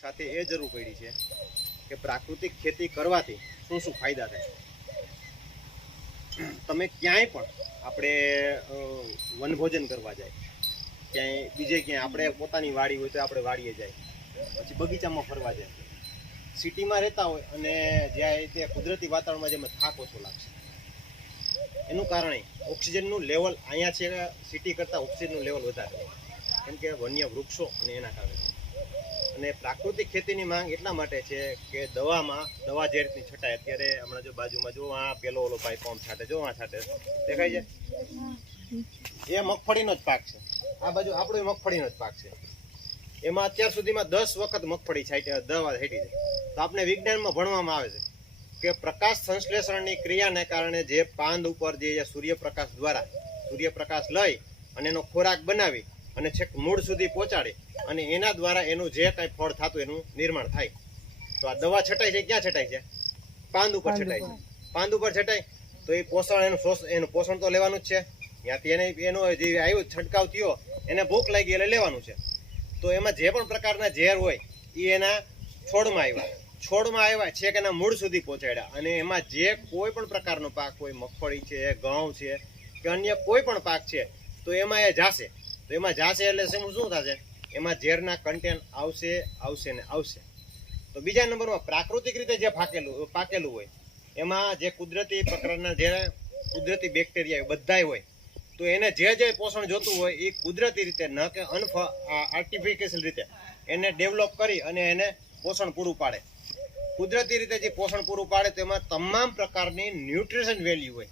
સાથે એ જરૂર પડી છે કે પ્રાકૃતિક ખેતી કરવાથી શું શું ફાયદા થાય. તમે ક્યાંય પણ આપણે વનભોજન કરવા જાય, ક્યાંય બીજે ક્યાંય આપણે પોતાની વાડી હોય તો આપણે વાડીએ જાય, પછી બગીચામાં ફરવા જાય, સિટીમાં રહેતા હોય અને જ્યાં તે કુદરતી વાતાવરણમાં જેમાં થાક ઓછો લાગશે. એનું કારણે ઓક્સિજનનું લેવલ અહીંયા છે, સિટી કરતાં ઓક્સિજનનું લેવલ વધારે, કેમ કે વન્ય વૃક્ષો અને એના કારણે. અને પ્રાકૃતિક ખેતીની માંગ એટલા માટે છે કે દવા જે રીતની છટાય, અત્યારે હમણાં જો બાજુમાં જો આ પેલો ઓલો ભાઈ પંપ છાંટે, જો આ છાંટે દેખાય છે, એ મગફળીનો જ પાક છે. આ બાજુ આપણો મગફળીનો જ પાક છે. એમાં અત્યાર સુધીમાં 10 વખત મગફળી છાંટી દવા છાંટી છે. તો આપણે વિજ્ઞાનમાં ભણવામાં આવે છે કે પ્રકાશ સંશ્લેષણની ક્રિયાને કારણે જે પાંદ ઉપર જે સૂર્યપ્રકાશ દ્વારા સૂર્યપ્રકાશ લઈ અને એનો ખોરાક બનાવી અને છેક મૂળ સુધી પહોંચાડે અને એના દ્વારા એનું જે કાંઈ ફળ થતું એનું નિર્માણ થાય. તો આ દવા છટાય છે, ક્યાં છટાય છે? પાંદ ઉપર છટાય છે. પાંદ ઉપર છટાય તો એ પોષણ એનું પોષણ તો લેવાનું જ છે. ત્યાંથી એનો જે આવ્યો છંટકાવ થયો, એને ભૂખ લાગી એટલે લેવાનું છે. તો એમાં જે પણ પ્રકારના ઝેર હોય એ એના છોડમાં આવ્યા છે કે એના મૂળ સુધી પહોંચાડ્યા. અને એમાં જે કોઈ પણ પ્રકારનો પાક હોય, મગફળી છે, ઘઉં છે કે અન્ય કોઈ પણ પાક છે, તો એમાં એ જાશે. તો એમાં જાશે એટલે શું થશે? એમાં ઝેરના કન્ટેન્ટ આવશે ને આવશે. તો બીજા નંબરમાં પ્રાકૃતિક રીતે જે પાકેલું હોય એમાં જે કુદરતી પ્રકારના જે કુદરતી બેક્ટેરિયા બધાય હોય, તો એને જે પોષણ જોતું હોય એ કુદરતી રીતે, ન કે આર્ટિફિશિયલ રીતે એને ડેવલપ કરી અને એને પોષણ પૂરું પાડે. કુદરતી રીતે જે પોષણ પૂરું પાડે તેમાં તમામ પ્રકારની ન્યુટ્રિશન વેલ્યુ હોય.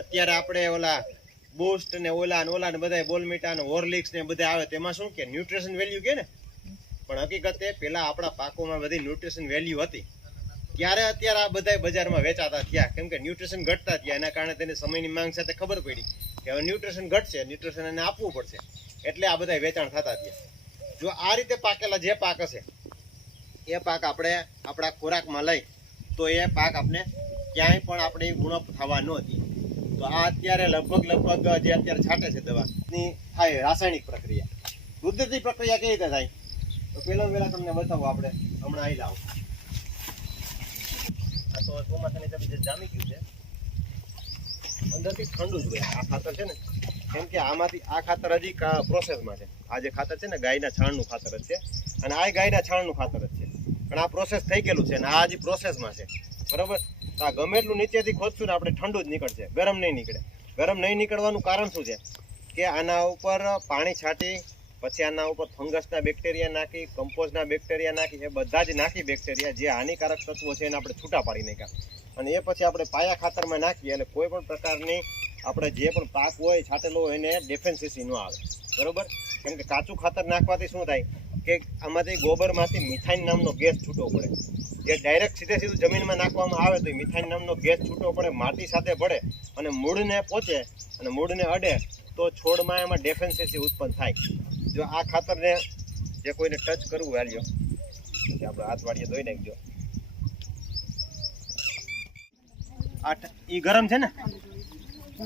અત્યારે આપણે ઓલા બૂસ્ટ ને ઓલા ને બધા બોલમીટા ને હોર્લિક્સ ને બધા આવે, તેમાં શું કે ન્યુટ્રિશન વેલ્યુ કે ને, પણ હકીકતે પેલા આપણા પાકોમાં બધી ન્યુટ્રિશન વેલ્યુ હતી. ત્યારે અત્યારે આ બધા બજારમાં વેચાતા થયા, કેમ કે ન્યુટ્રિશન ઘટતા થયા. એના કારણે તેને સમયની માંગ સાથે ખબર પડી કે હવે ન્યુટ્રિશન ઘટશે, ન્યુટ્રિશન એને આપવું પડશે, એટલે આ બધા વેચાણ થતા થયા. જો આ રીતે પાકેલા જે પાક હશે એ પાક આપણે આપણા ખોરાકમાં લઈ તો એ પાક આપણે ક્યાંય પણ આપણી ઉણપ થવા ન હતી. તો આ અત્યારે લગભગ જે અત્યારે છાંટે છે દવાની થાય રાસાયણિક પ્રક્રિયા. કુદરતી પ્રક્રિયા કઈ રીતે થાય? તો પહેલા તમને બતાવો. આપણે હમણાં આવી લાવો. આ તો ચોમાસાની તબિયત જામી ગયું છે, અંદરથી ઠંડુ જ હોય આ ખાતર છે ને, કેમ કે આમાંથી આ ખાતર હજી પ્રોસેસમાં છે. આ જે ખાતર છે ને ગાયના છાણનું ખાતર જ છે, અને આ ગાયના છાણનું ખાતર જ છે, પણ આ પ્રોસેસ થઈ ગયેલું છે અને આ હજી પ્રોસેસમાં છે. બરાબર? તો આ ગમે એટલું નીચેથી ખોદશું ને આપણે ઠંડુ જ નીકળશે, ગરમ નહીં નીકળે. ગરમ નહીં નીકળવાનું કારણ શું છે કે આના ઉપર પાણી છાંટી પછી આના ઉપર ફંગસના બેક્ટેરિયા નાખી, કમ્પોઝના બેક્ટેરિયા નાખી, એ બધા જ નાખી બેક્ટેરિયા જે હાનિકારક તત્વો છે એને આપણે છૂટા પાડી નાખ્યા. અને એ પછી આપણે પાયા ખાતરમાં નાખીએ એટલે કોઈ પણ પ્રકારની આપણે જે પણ પાક હોય છાંટેલો હોય એને ડેફિશિયન્સી ન આવે. બરોબર? કેમ કે કાચું ખાતર નાખવાથી શું થાય કે આમાંથી ગોબરમાંથી મિથાઇન નામનો ગેસ છૂટો પડે. જે ડાયરેક્ટ સીધું જમીનમાં નાખવામાં આવે તો મિથાઇન નામનો ગેસ છૂટો પડે, માટી સાથે ભળે અને મૂળને પહોંચે અને મૂળને અડે તો છોડમાં એમાં ડેફિશિયન્સી ઉત્પન્ન થાય. જો આ ખાતરને જે કોઈને ટચ કરવું હાલ્યો આપણે હાથ વાળીએ ધોઈ નાખજો. એ ગરમ છે ને,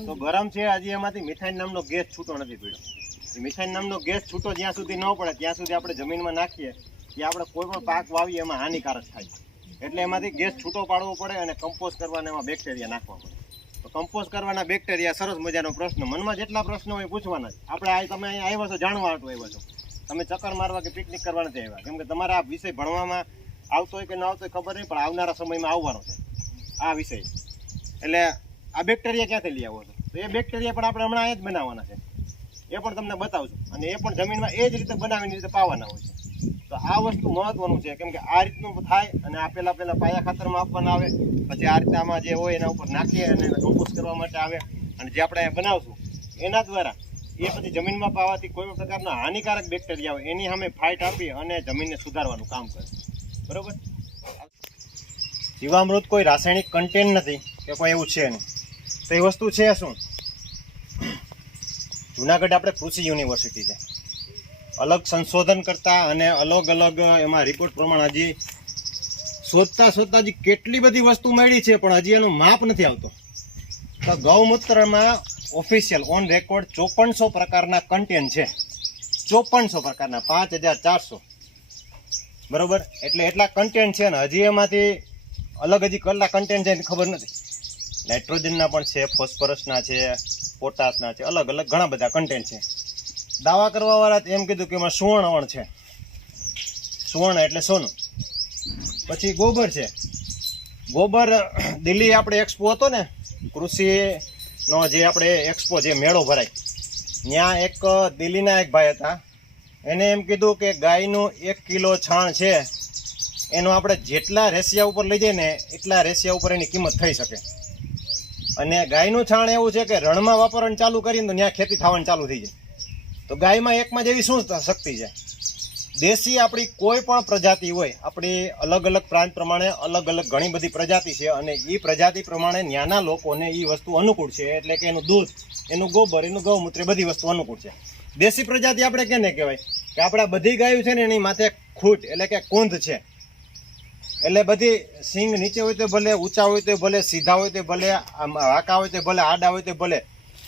તો ગરમ છે હજી, એમાંથી મિથાઇન નામનો ગેસ છૂટો નથી પડ્યો. મિથાઇન નામનો ગેસ છૂટો જ્યાં સુધી ન પડે ત્યાં સુધી આપણે જમીનમાં નાખીએ કે આપણે કોઈ પણ પાક વાવીએ એમાં હાનિકારક થાય. એટલે એમાંથી ગેસ છૂટો પાડવો પડે અને કમ્પોઝ કરવાના એમાં બેક્ટેરિયા નાખવા પડે. તો કમ્પોઝ કરવાના બેક્ટેરિયા સરસ મજાનો પ્રશ્ન. મનમાં જેટલા પ્રશ્નો હોય પૂછવાના. આપણે તમે અહીં આવ્યા છો જાણવા હાટું આવ્યા છો, તમે ચક્કર મારવા કે પિકનિક કરવા નથી આવ્યા. કેમ કે તમારા આ વિષય ભણવામાં આવતો હોય કે ન આવતો હોય ખબર નહીં, પણ આવનારા સમયમાં આવવાનો છે આ વિષય. એટલે આ બેક્ટેરિયા ક્યાંથી લઈ આવો છો? તો એ બેક્ટેરિયા પણ આપણે હમણાં અહીંયા જ બનાવવાના છે, એ પણ તમને બતાવશું. અને એ પણ જમીનમાં એ જ રીતે બનાવીને રીતે પાવાના હોય છે. તો આ વસ્તુ મહત્વનું છે, કેમ કે આ રીતનું થાય અને આ પહેલા પાયા ખાતરમાં આપવાના આવે, પછી આ રીતે આમાં જે હોય એના ઉપર નાખીએ અને કમ્પોઝ કરવા માટે આવે, અને જે આપણે બનાવશું એના દ્વારા એ પછી જમીનમાં પાવાથી કોઈ પણ પ્રકારના હાનિકારક બેક્ટેરિયા હોય એની સામે ફાઇટ આપી અને જમીનને સુધારવાનું કામ કરે. બરોબર? જીવામૃત કોઈ રાસાયણિક કન્ટેન્ટ નથી કે કોઈ એવું છે નહીં. તો એ વસ્તુ છે શું? જુનાગઢ આપણે કૃષિ યુનિવર્સિટી છે, અલગ સંશોધન કરતા અને અલગ એમાં રિપોર્ટ પ્રમાણે હજી શોધતા હજી કેટલી બધી વસ્તુ મળી છે, પણ હજી એનું માપ નથી આવતો. તો ગૌમૂત્રમાં ઓફિશિયલ ઓન રેકોર્ડ 5400 પ્રકારના કન્ટેન્ટ છે. 5400 પ્રકારના, 5400. બરોબર, એટલે એટલા કન્ટેન્ટ છે ને હજી એમાંથી અલગ હજી કેટલા કન્ટેન્ટ છે ખબર નથી. નાઇટ્રોજનના પણ છે, ફોસ્ફરસના છે, પોટાશના છે, અલગ અલગ ઘણા બધા કન્ટેન્ટ છે. દાવા કરવાવાળા એમ કીધું કે એમાં સુવર્ણ છે, સુવર્ણ એટલે સોનું. પછી ગોબર છે. ગોબર દિલ્હી આપણે એક્સપો હતો ને, કૃષિનો જે આપણે એક્સપો જે મેળો ભરાય, ત્યાં એક દિલ્હીના એક ભાઈ હતા, એને એમ કીધું કે ગાયનું 1 કિલો છાણ છે એનો આપણે જેટલા રેશિયા ઉપર લઈ જઈએ ને એટલા રેશિયા ઉપર એની કિંમત થઈ શકે. અને ગાયનું છાણ એવું છે કે રણમાં વાપરવાનું ચાલુ કરીને તો ત્યાં ખેતી થવાનું ચાલુ થઈ જાય. તો ગાયમાં એકમાં જેવી શું શક્તિ છે? દેશી આપણી કોઈ પણ પ્રજાતિ હોય, આપણી અલગ અલગ પ્રાંત પ્રમાણે અલગ અલગ ઘણી બધી પ્રજાતિ છે, અને એ પ્રજાતિ પ્રમાણે ત્યાંના લોકોને એ વસ્તુ અનુકૂળ છે. એટલે કે એનું દૂધ, એનું ગોબર, એનું ગૌમૂત્ર, બધી વસ્તુ અનુકૂળ છે. દેશી પ્રજાતિ આપણે કેને કહેવાય કે આપણા બધી ગાયો છે ને એની માથે ખૂટ એટલે કે કુંધ છે. એટલે બધી સિંગ નીચે હોય તો ભલે, ઊંચા હોય તો ભલે, સીધા હોય તો ભલે, વાંકા હોય તો ભલે, આડા હોય તો ભલે,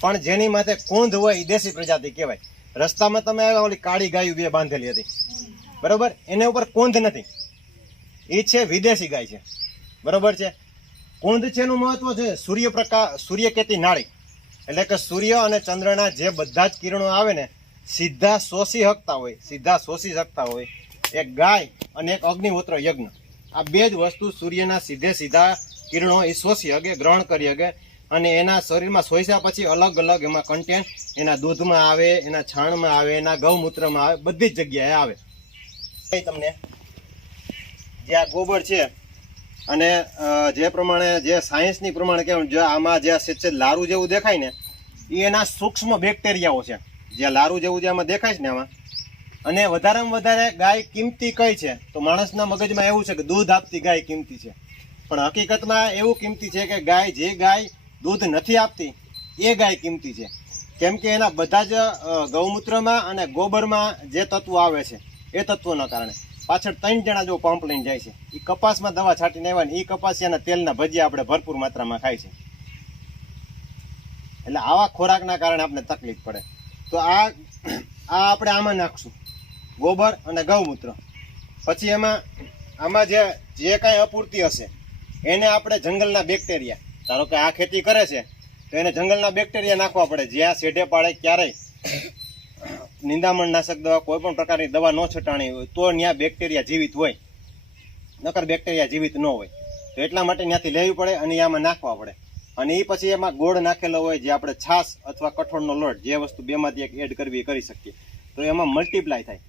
પણ જેની માથે કુંધ હોય એ દેશી પ્રજાતિ કહેવાય. રસ્તામાં તમે આવ્યા ઓલી કાળી ગાયું બે બાંધેલી હતી, બરોબર, એના ઉપર કુંધ નથી, એ છે વિદેશી ગાય છે. બરોબર છે. કુંધ છે એનું મહત્વ છે સૂર્યપ્રકાશ, સૂર્યકેતી નાળી, એટલે કે સૂર્ય અને ચંદ્રના જે બધા જ કિરણો આવે ને સીધા શોષી શકતા હોય એક ગાય અને એક અગ્નિહોત્ર યજ્ઞ. આ બે જ વસ્તુ સૂર્યના સીધા કિરણો એ શોષી શકે, ગ્રહણ કરી શકે, અને એના શરીરમાં શોષ્યા પછી અલગ અલગ એમાં કન્ટેન્ટ એના દૂધમાં આવે, એના છાણમાં આવે, એના ગૌમૂત્રમાં આવે, બધી જ જગ્યાએ આવે. તમને જે આ ગોબર છે, અને જે પ્રમાણે જે સાયન્સની પ્રમાણે કહેવાય, જો આમાં જે છે લારું જેવું દેખાય ને એ એના સૂક્ષ્મ બેક્ટેરિયાઓ છે, જે લારું જેવું જે આમાં દેખાય છે ને આમાં. અને વધારેમાં વધારે ગાય કિંમતી કઈ છે તો માણસના મગજમાં એવું છે કે દૂધ આપતી ગાય કિંમતી છે, પણ હકીકતમાં એવું કિંમતી છે કે જે ગાય દૂધ નથી આપતી એ ગાય કિંમતી છે. કેમ કે એના બધા જ ગૌમૂત્રમાં અને ગોબરમાં જે તત્વો આવે છે એ તત્વોના કારણે પાછળ 3 જણા જો પંપ લઈને જાય છે, એ કપાસમાં દવા છાંટીને આવ્યા ને એ કપાસિયાના તેલના ભજીયા આપણે ભરપૂર માત્રામાં ખાય છે. એટલે આવા ખોરાકના કારણે આપણે તકલીફ પડે. તો આ આપણે આમાં નાખશું ગોબર અને ગૌમૂત્ર. પછી આમાં જે કાંઈ અપૂરતી હશે એને આપણે જંગલના બેક્ટેરિયા, ધારો કે આ ખેતી કરે છે તો એને જંગલના બેક્ટેરિયા નાખવા પડે. જ્યાં શેઢે પાડે ક્યારેય નિંદામણ નાશક દવા, કોઈ પણ પ્રકારની દવા ન છટાણી હોય તો ત્યાં બેક્ટેરિયા જીવિત હોય, નકર બેક્ટેરિયા જીવિત ન હોય. તો એટલા માટે ત્યાંથી લેવી પડે અને આમાં નાખવા પડે. અને એ પછી એમાં ગોળ નાખેલો હોય, જે આપણે છાશ અથવા કઠોળનો લોટ, જે વસ્તુ બેમાંથી એક એડ કરવી એ કરી શકીએ. તો એમાં મલ્ટીપ્લાય થાય.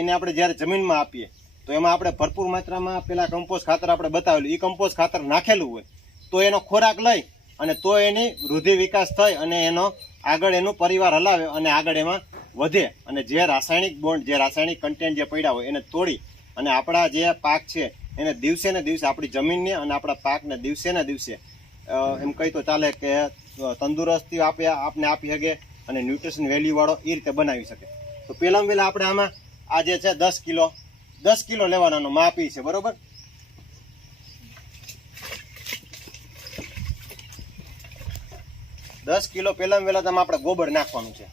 એને આપણે જ્યારે જમીનમાં આપીએ તો એમાં આપણે ભરપૂર માત્રામાં પેલા કમ્પોસ્ટ ખાતર આપણે બતાવેલું, એ કમ્પોસ્ટ ખાતર નાખેલું હોય તો એનો ખોરાક લઈ અને તો એની વૃદ્ધિ વિકાસ થઈ અને એનો આગળ એનું પરિવાર હલાવે અને આગળ એમાં વધે. અને જે રાસાયણિક બોન્ડ, જે રાસાયણિક કન્ટેન્ટ જે પડ્યા હોય એને તોડી અને આપણા જે પાક છે એને દિવસે ને દિવસે આપણી જમીનને અને આપણા પાકને દિવસે ને દિવસે એમ કહી તો ચાલે કે તંદુરસ્તી આપને આપી શકે અને ન્યુટ્રિશન વેલ્યુ વાળો એ રીતે બનાવી શકે. તો પહેલામાં પહેલા આપણે આમાં આ જે છે 10 કિલો લેવાનો માપી છે, બરોબર. કિલો પહેલામાં પહેલા તમે આપણે ગોબર નાખવાનું છે.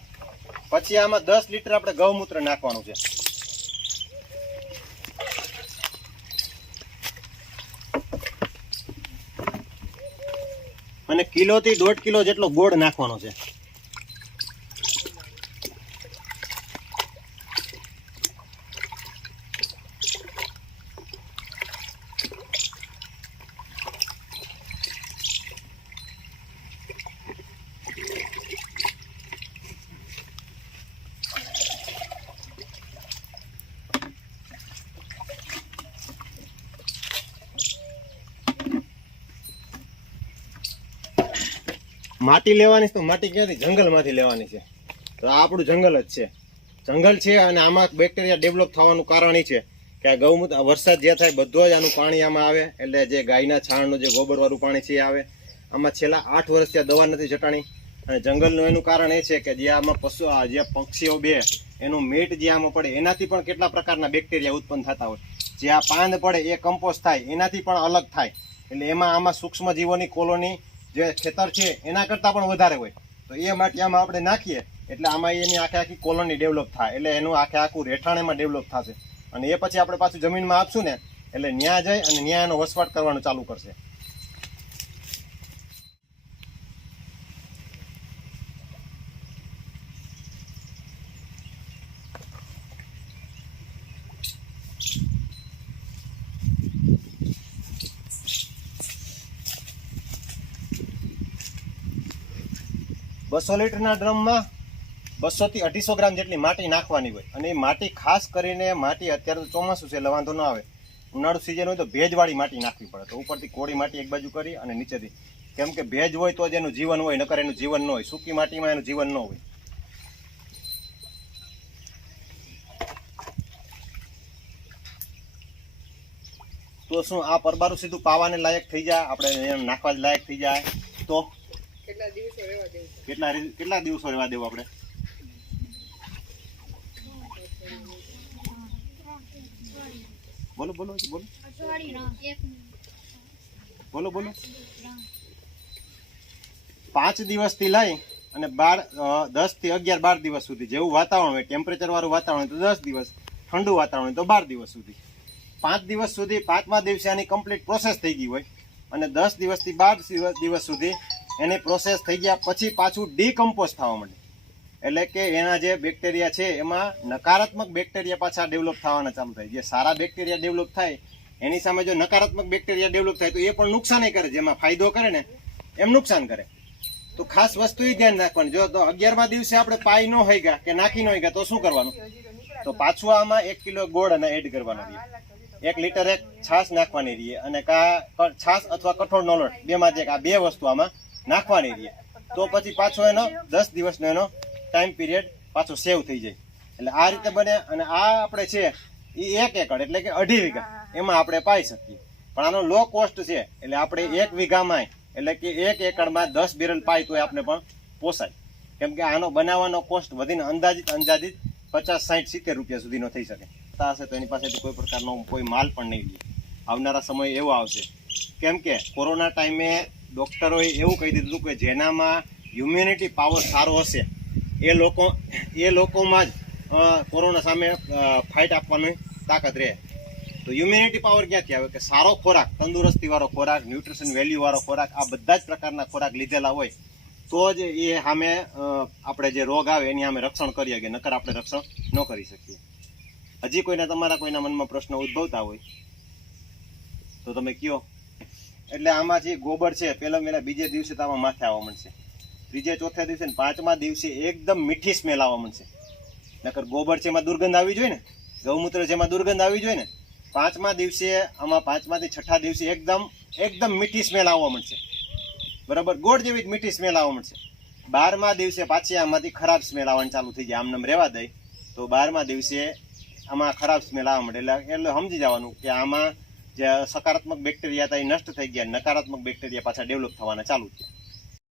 પછી આમાં 10 લીટર આપણે ગૌમૂત્ર નાખવાનું છે. અને કિલોથી 1.5 કિલો જેટલો ગોળ નાખવાનો છે. માટી લેવાની તો માટી ક્યાંથી? જંગલમાંથી લેવાની છે. તો આ આપણું જંગલ જ છે, જંગલ છે. અને આમાં બેક્ટેરિયા ડેવલપ થવાનું કારણ એ છે કે આ ગૌમૂત્ર, વરસાદ જે થાય બધો જ આનું પાણી આમાં આવે. એટલે જે ગાયના છાણનું જે ગોબરવાળું પાણી છે એ આવે. આમાં છેલ્લા 8 વર્ષથી આ દવા નથી છટાણી. અને જંગલનું એનું કારણ એ છે કે જે આમાં જે પક્ષીઓ બે એનું મીટ જે આમાં પડે એનાથી પણ કેટલા પ્રકારના બેક્ટેરિયા ઉત્પન્ન થતા હોય. જે આ પાંદ પડે એ કમ્પોસ્ટ થાય એનાથી પણ અલગ થાય. એટલે આમાં સૂક્ષ્મ જીવોની કોલોની જે ખેતર છે એના કરતાં પણ વધારે હોય. તો એ માટે આમાં આપણે નાખીએ એટલે આમાં એની આખી કોલોની ડેવલપ થાય. એટલે એનું આખું રહેઠાણ એમાં ડેવલપ થશે અને એ પછી આપણે પાછું જમીનમાં આપશું ને એટલે ન્યા જઈ અને ન્યા એનો વસવાટ કરવાનું ચાલુ કરશે. બસો લીટરના ડ્રમમાં 200 થી 250 ગ્રામ જેટલી માટી નાખવાની હોય. અને એ માટી ખાસ કરીને માટી અત્યારે તો ચોમાસું છે એટલે વાંધો ન આવે, ઉનાળુ સિઝન હોય તો ભેજવાળી માટી નાખવી પડે. તો ઉપરથી કોળી માટી એક બાજુ કરી અને નીચેથી, કેમ કે ભેજ હોય તો જ એનું જીવન હોય, નકર એનું જીવન ન હોય. સૂકી માટીમાં એનું જીવન ન હોય. તો શું આ પરબારું સીધું પાવાને લાયક થઈ જાય, આપણે એને નાખવા જ લાયક થઈ જાય તો કેટલા દિવસો રહેવા દેવું આપણે? બોલો બોલો બોલો બોલો બોલો. 5 દિવસથી લઈ અને 10 થી 11 12 દિવસ સુધી જેવું વાતાવરણ હોય, ટેમ્પરેચર વાળું વાતાવરણ હોય તો 10 દિવસ, ઠંડુ વાતાવરણ હોય તો 12 દિવસ સુધી. 5 દિવસ સુધી, 5મા દિવસે આની કમ્પ્લીટ પ્રોસેસ થઈ ગઈ હોય અને 10 દિવસથી 12 દિવસ સુધી એની પ્રોસેસ થઈ ગયા પછી પાછું ડીકમ્પોઝ થવા માંડે. એટલે કે એના જે બેક્ટેરિયા છે એમાં નકારાત્મક બેક્ટેરિયા પાછા ડેવલપ થવાના ચાલુ થાય. જે સારા બેક્ટેરિયા ડેવલપ થાય એની સામે જો નકારાત્મક બેક્ટેરિયા ડેવલપ થાય તો એ પણ નુકસાન કરે. જેમાં ફાયદો કરે ને એમ નુકસાન કરે. તો ખાસ વસ્તુ એ ધ્યાન રાખવાની. જો તો 11મા દિવસે આપણે પાઈ ન હોય ગયા કે નાખી ન હોય ગયા તો શું કરવાનું? તો પાછું આમાં 1 કિલો ગોળ અને એડ કરવાનો રહે, 1 લીટર છાશ નાખવાની રહીએ, અને છાશ અથવા કઠોળનો લોટ બેમાંથી આ 2 વસ્તુ આમાં નાખવાની રહીએ. તો પછી પાછો એનો 10 દિવસનો એનો ટાઈમ પીરિયડ પાછો સેવ થઈ જાય. એટલે આ રીતે બને. અને આ આપણે છે એ 1 એકડ એટલે કે 2.5 વીઘા એમાં આપણે પાઈ શકીએ. પણ આનો લો કોસ્ટ છે એટલે આપણે 1 વીઘામાં એટલે કે 1 એકડમાં 10 બેરલ પાઈ તો આપણે પણ પોસાય. કેમ કે આનો બનાવવાનો કોસ્ટ વધીને અંદાજિત 50, 60, 70 રૂપિયા સુધીનો થઈ શકે. હશે તો એની પાસેથી કોઈ પ્રકારનો કોઈ માલ પણ નહીં લે. આવનારા સમય એવો આવશે. કેમ કે કોરોના ટાઈમે ડૉક્ટરોએ એવું કહી દીધું કે જેનામાં હ્યુમ્યુનિટી પાવર સારો હશે એ લોકોમાં જ કોરોના સામે ફાઇટ આપવાની તાકાત રહે. તો હ્યુમ્યુનિટી પાવર ક્યાંથી આવે? કે સારો ખોરાક, તંદુરસ્તીવાળો ખોરાક, ન્યુટ્રિશન વેલ્યુવાળો ખોરાક, આ બધા જ પ્રકારના ખોરાક લીધેલા હોય તો જ એ સામે આપણે જે રોગ આવે એની સામે રક્ષણ કરીએ કે નકર આપણે રક્ષણ ન કરી શકીએ. હજી તમારા કોઈના મનમાં પ્રશ્ન ઉદ્ભવતા હોય તો તમે કયો. એટલે આમાં જે ગોબર છે પહેલા બીજે દિવસે તો આમાં માથે આવવા મળશે, ત્રીજે ચોથા દિવસે 5મા દિવસે એકદમ મીઠી સ્મેલ આવવા મળશે. નકર ગોબર છે એમાં દુર્ગંધ આવી જોઈએ ને, ગૌમૂત્ર છે એમાં દુર્ગંધ આવી જોઈએ ને. 5મા દિવસે આમાં 5માથી 6ઠા દિવસે એકદમ મીઠી સ્મેલ આવવા મળશે. બરાબર, ગોળ જેવી જ મીઠી સ્મેલ આવવા મળશે. 12મા દિવસે પાછી આમાંથી ખરાબ સ્મેલ આવવાની ચાલુ થઈ જાય. આમ રહેવા દઈ તો 12મા દિવસે આમાં ખરાબ સ્મેલ આવવા માંડે. એટલે સમજી જવાનું કે આમાં જે સકારાત્મક બેક્ટેરિયા હતા એ નષ્ટ થઈ ગયા, નકારાત્મક બેક્ટેરિયા પાછા ડેવલપ થવાના ચાલુ થયા.